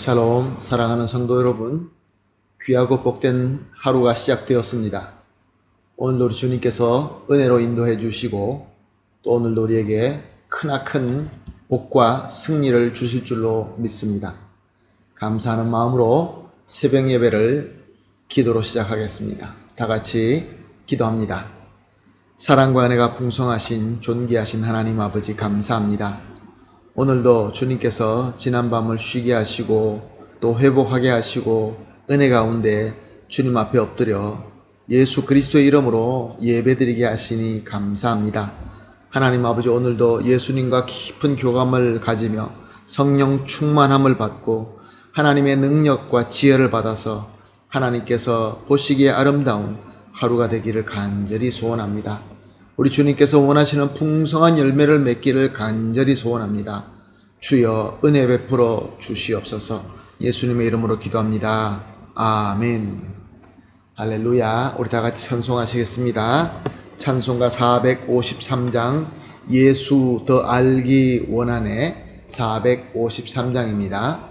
샬롬, 사랑하는 성도 여러분, 귀하고 복된 하루가 시작되었습니다. 오늘도 우리 주님께서 은혜로 인도해 주시고 또 오늘도 우리에게 크나큰 복과 승리를 주실 줄로 믿습니다. 감사하는 마음으로 새벽 예배를 기도로 시작하겠습니다. 다 같이 기도합니다. 사랑과 은혜가 풍성하신 존귀하신 하나님 아버지 감사합니다. 오늘도 주님께서 지난 밤을 쉬게 하시고 또 회복하게 하시고 은혜 가운데 주님 앞에 엎드려 예수 그리스도의 이름으로 예배드리게 하시니 감사합니다. 하나님 아버지, 오늘도 예수님과 깊은 교감을 가지며 성령 충만함을 받고 하나님의 능력과 지혜를 받아서 하나님께서 보시기에 아름다운 하루가 되기를 간절히 소원합니다. 우리 주님께서 원하시는 풍성한 열매를 맺기를 간절히 소원합니다. 주여 은혜 베풀어 주시옵소서. 예수님의 이름으로 기도합니다. 아멘. 할렐루야. 우리 다 같이 찬송하시겠습니다. 찬송가 453장 예수 더 알기 원하네 453장입니다.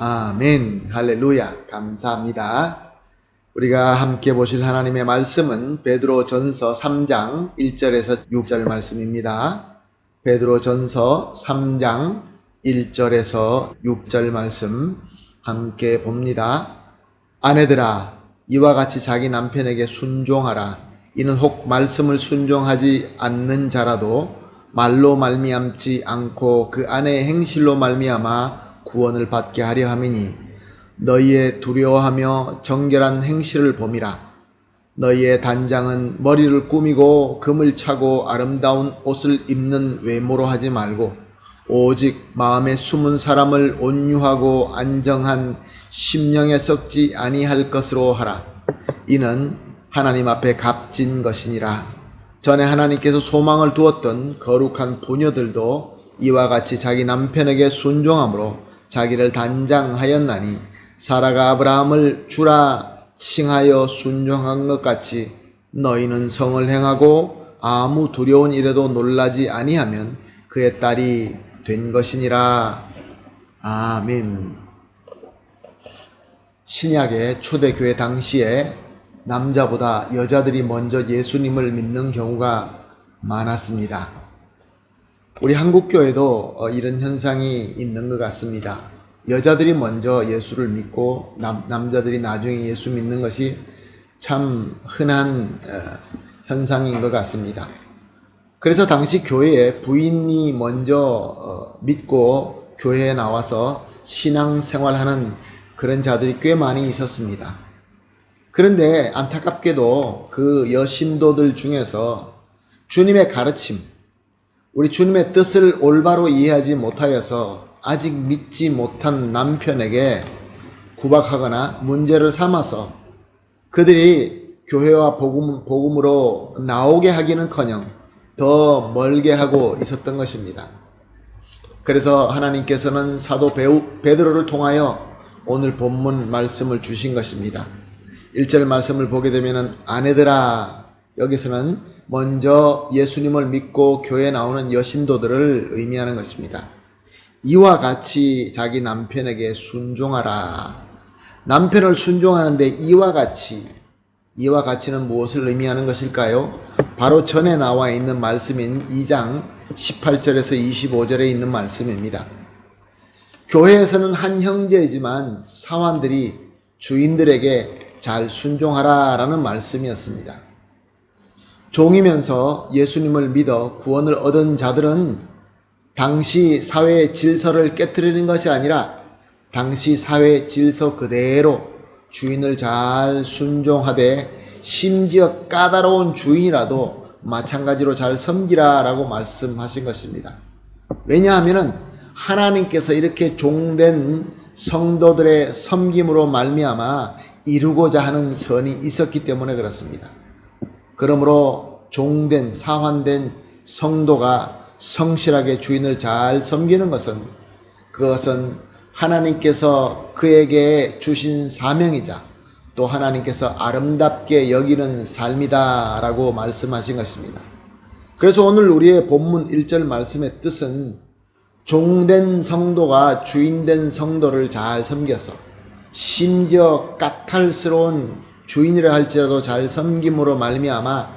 아멘. 할렐루야. 감사합니다. 우리가 함께 보실 하나님의 말씀은 베드로전서 3장 1절에서 6절 말씀입니다. 베드로전서 3장 1절에서 6절 말씀 함께 봅니다. 아내들아, 이와 같이 자기 남편에게 순종하라. 이는 혹 말씀을 순종하지 않는 자라도 말로 말미암지 않고 그 아내의 행실로 말미암아 구원을 받게 하려 함이니 너희의 두려워하며 정결한 행실을 봄이라. 너희의 단장은 머리를 꾸미고 금을 차고 아름다운 옷을 입는 외모로 하지 말고 오직 마음에 숨은 사람을 온유하고 안정한 심령에 썩지 아니할 것으로 하라. 이는 하나님 앞에 값진 것이니라. 전에 하나님께서 소망을 두었던 거룩한 부녀들도 이와 같이 자기 남편에게 순종함으로 자기를 단장하였나니 사라가 아브라함을 주라 칭하여 순종한 것 같이 너희는 성을 행하고 아무 두려운 일에도 놀라지 아니하면 그의 딸이 된 것이니라. 아멘. 신약의 초대교회 당시에 남자보다 여자들이 먼저 예수님을 믿는 경우가 많았습니다. 우리 한국교회도 이런 현상이 있는 것 같습니다. 여자들이 먼저 예수를 믿고 남자들이 나중에 예수 믿는 것이 참 흔한 현상인 것 같습니다. 그래서 당시 교회에 부인이 먼저 믿고 교회에 나와서 신앙생활하는 그런 자들이 꽤 많이 있었습니다. 그런데 안타깝게도 그 여신도들 중에서 주님의 가르침, 우리 주님의 뜻을 올바로 이해하지 못하여서 아직 믿지 못한 남편에게 구박하거나 문제를 삼아서 그들이 교회와 복음으로 나오게 하기는커녕 더 멀게 하고 있었던 것입니다. 그래서 하나님께서는 사도 베드로를 통하여 오늘 본문 말씀을 주신 것입니다. 1절 말씀을 보게 되면 아내들아, 여기서는 먼저 예수님을 믿고 교회에 나오는 여신도들을 의미하는 것입니다. 이와 같이 자기 남편에게 순종하라. 남편을 순종하는데 이와 같이는 무엇을 의미하는 것일까요? 바로 전에 나와 있는 말씀인 2장 18절에서 25절에 있는 말씀입니다. 교회에서는 한 형제이지만 사환들이 주인들에게 잘 순종하라라는 말씀이었습니다. 종이면서 예수님을 믿어 구원을 얻은 자들은 당시 사회의 질서를 깨트리는 것이 아니라 당시 사회 질서 그대로 주인을 잘 순종하되 심지어 까다로운 주인이라도 마찬가지로 잘 섬기라라고 말씀하신 것입니다. 왜냐하면 하나님께서 이렇게 종된 성도들의 섬김으로 말미암아 이루고자 하는 선이 있었기 때문에 그렇습니다. 그러므로 종된 사환된 성도가 성실하게 주인을 잘 섬기는 그것은 하나님께서 그에게 주신 사명이자 또 하나님께서 아름답게 여기는 삶이다 라고 말씀하신 것입니다. 그래서 오늘 우리의 본문 1절 말씀의 뜻은 종된 성도가 주인된 성도를 잘 섬겨서 심지어 까탈스러운 주인이라 할지라도 잘 섬김으로 말미암아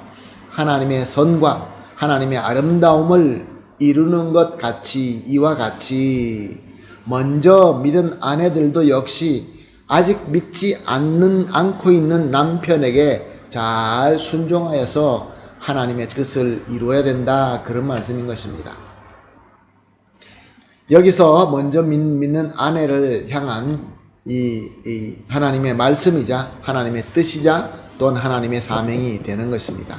하나님의 선과 하나님의 아름다움을 이루는 것 같이 이와 같이 먼저 믿은 아내들도 역시 아직 믿지 않고 있는 남편에게 잘 순종하여서 하나님의 뜻을 이루어야 된다, 그런 말씀인 것입니다. 여기서 먼저 믿는 아내를 향한 이 하나님의 말씀이자 하나님의 뜻이자 또한 하나님의 사명이 되는 것입니다.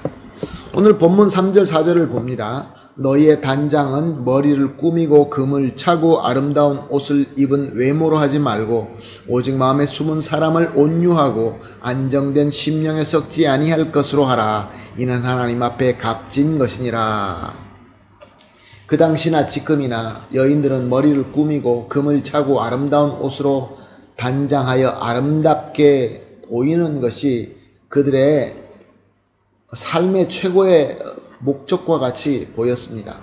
오늘 본문 3절 4절을 봅니다. 너희의 단장은 머리를 꾸미고 금을 차고 아름다운 옷을 입은 외모로 하지 말고 오직 마음에 숨은 사람을 온유하고 안정된 심령에 썩지 아니할 것으로 하라. 이는 하나님 앞에 값진 것이니라. 그 당시나 지금이나 여인들은 머리를 꾸미고 금을 차고 아름다운 옷으로 단장하여 아름답게 보이는 것이 그들의 삶의 최고의 목적과 같이 보였습니다.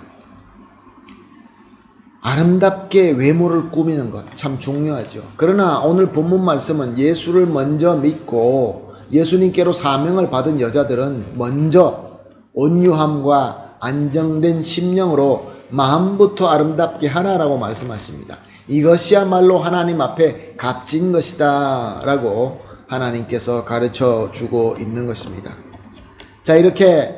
아름답게 외모를 꾸미는 것 참 중요하죠. 그러나 오늘 본문 말씀은 예수를 먼저 믿고 예수님께로 사명을 받은 여자들은 먼저 온유함과 안정된 심령으로 마음부터 아름답게 하라라고 말씀하십니다. 이것이야말로 하나님 앞에 값진 것이다 라고 하나님께서 가르쳐 주고 있는 것입니다. 자, 이렇게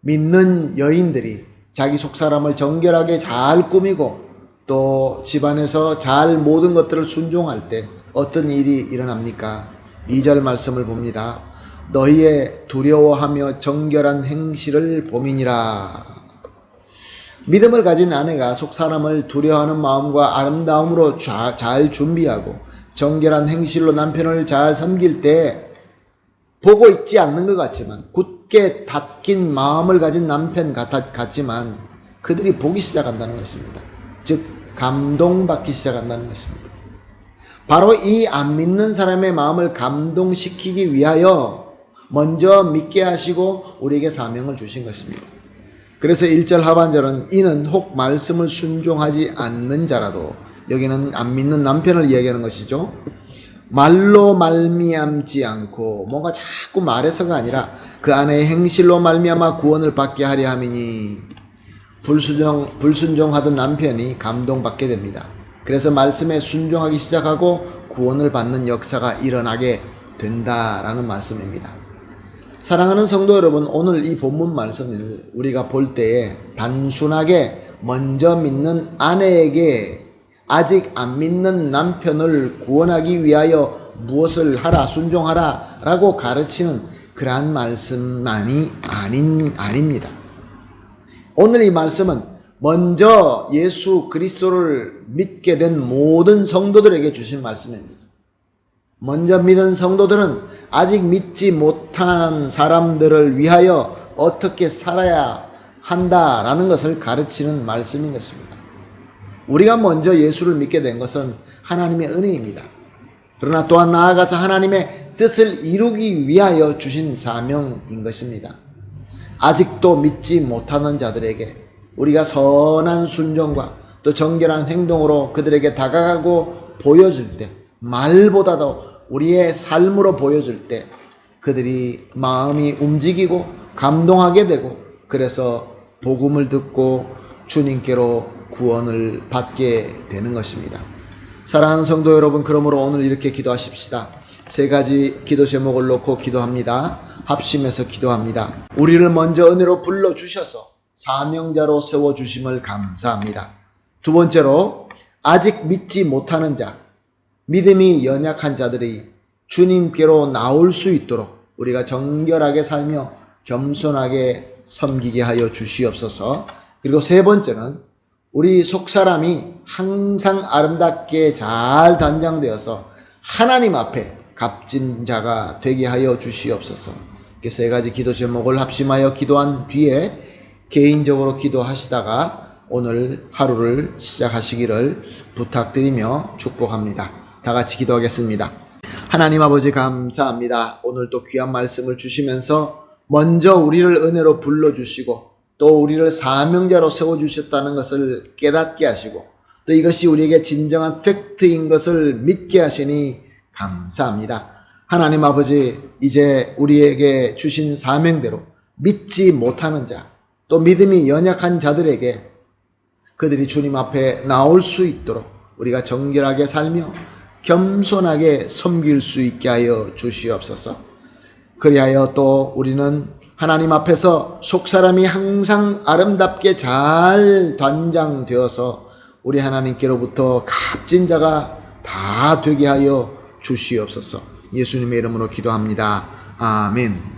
믿는 여인들이 자기 속사람을 정결하게 잘 꾸미고 또 집안에서 잘 모든 것들을 순종할 때 어떤 일이 일어납니까? 2절 말씀을 봅니다. 너희의 두려워하며 정결한 행실을 보미니라. 믿음을 가진 아내가 속 사람을 두려워하는 마음과 아름다움으로 잘 준비하고 정결한 행실로 남편을 잘 섬길 때 보고 있지 않는 것 같지만, 굳게 닫힌 마음을 가진 남편 같지만 그들이 보기 시작한다는 것입니다. 즉 감동받기 시작한다는 것입니다. 바로 이 안 믿는 사람의 마음을 감동시키기 위하여 먼저 믿게 하시고 우리에게 사명을 주신 것입니다. 그래서 1절 하반절은 이는 혹 말씀을 순종하지 않는 자라도, 여기는 안 믿는 남편을 이야기하는 것이죠. 말로 말미암지 않고, 뭔가 자꾸 말해서가 아니라 그 안에 행실로 말미암아 구원을 받게 하려 함이니, 불순종하던 남편이 감동받게 됩니다. 그래서 말씀에 순종하기 시작하고 구원을 받는 역사가 일어나게 된다라는 말씀입니다. 사랑하는 성도 여러분, 오늘 이 본문 말씀을 우리가 볼 때에 단순하게 먼저 믿는 아내에게 아직 안 믿는 남편을 구원하기 위하여 무엇을 하라, 순종하라 라고 가르치는 그러한 말씀만이 아닙니다. 오늘 이 말씀은 먼저 예수 그리스도를 믿게 된 모든 성도들에게 주신 말씀입니다. 먼저 믿은 성도들은 아직 믿지 못한 사람들을 위하여 어떻게 살아야 한다라는 것을 가르치는 말씀인 것입니다. 우리가 먼저 예수를 믿게 된 것은 하나님의 은혜입니다. 그러나 또한 나아가서 하나님의 뜻을 이루기 위하여 주신 사명인 것입니다. 아직도 믿지 못하는 자들에게 우리가 선한 순종과 또 정결한 행동으로 그들에게 다가가고 보여줄 때, 말보다도 우리의 삶으로 보여줄 때 그들이 마음이 움직이고 감동하게 되고, 그래서 복음을 듣고 주님께로 구원을 받게 되는 것입니다. 사랑하는 성도 여러분, 그러므로 오늘 이렇게 기도하십시다. 세 가지 기도 제목을 놓고 기도합니다. 합심해서 기도합니다. 우리를 먼저 은혜로 불러주셔서 사명자로 세워주심을 감사합니다. 두 번째로, 아직 믿지 못하는 자, 믿음이 연약한 자들이 주님께로 나올 수 있도록 우리가 정결하게 살며 겸손하게 섬기게 하여 주시옵소서. 그리고 세 번째는, 우리 속사람이 항상 아름답게 잘 단장되어서 하나님 앞에 값진 자가 되게 하여 주시옵소서. 이렇게 세 가지 기도 제목을 합심하여 기도한 뒤에 개인적으로 기도하시다가 오늘 하루를 시작하시기를 부탁드리며 축복합니다. 다 같이 기도하겠습니다. 하나님 아버지, 감사합니다. 오늘 또 귀한 말씀을 주시면서 먼저 우리를 은혜로 불러주시고 또 우리를 사명자로 세워주셨다는 것을 깨닫게 하시고 또 이것이 우리에게 진정한 팩트인 것을 믿게 하시니 감사합니다. 하나님 아버지, 이제 우리에게 주신 사명대로 믿지 못하는 자, 또 믿음이 연약한 자들에게 그들이 주님 앞에 나올 수 있도록 우리가 정결하게 살며 겸손하게 섬길 수 있게 하여 주시옵소서. 그리하여 또 우리는 하나님 앞에서 속사람이 항상 아름답게 잘 단장되어서 우리 하나님께로부터 값진 자가 다 되게 하여 주시옵소서. 예수님의 이름으로 기도합니다. 아멘.